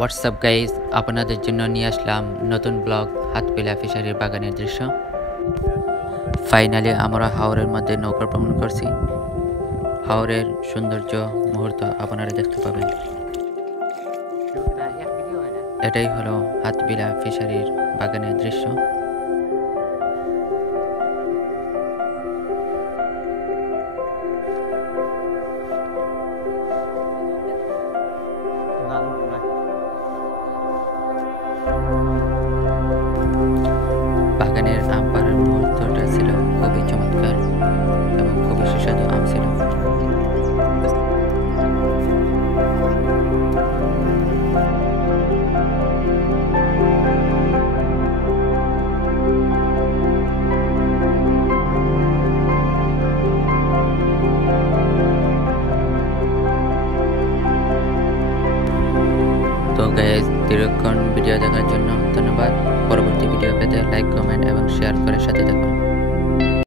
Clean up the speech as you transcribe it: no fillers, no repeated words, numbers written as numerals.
WhatsApp guys, আপনাদের জন্য নিয়ে আসলাম নতুন ব্লগ হাতপিলা ফিশারির বাগানের দৃশ্য। ফাইনালি আমরা হাওরের মধ্যে নৌকা ভ্রমণ করছি। হাওরের সৌন্দর্য মুহূর্ত আপনারা দেখতে পাবেন। এটাই হলো হাতপিলা ফিশারির বাগানের দৃশ্য। বাগানের আম পাড়ার মুহূর্তটা ছিল খুবই চমৎকার এবং খুবই সুস্বাদু আম ছিল। তো গাইজ, দীর্ঘক্ষণ ভিডিও দেখার জন্য ধন্যবাদ। পরবর্তী ভিডিও পেতে লাইক, কমেন্ট এবং শেয়ার করে সাথে থাকুন।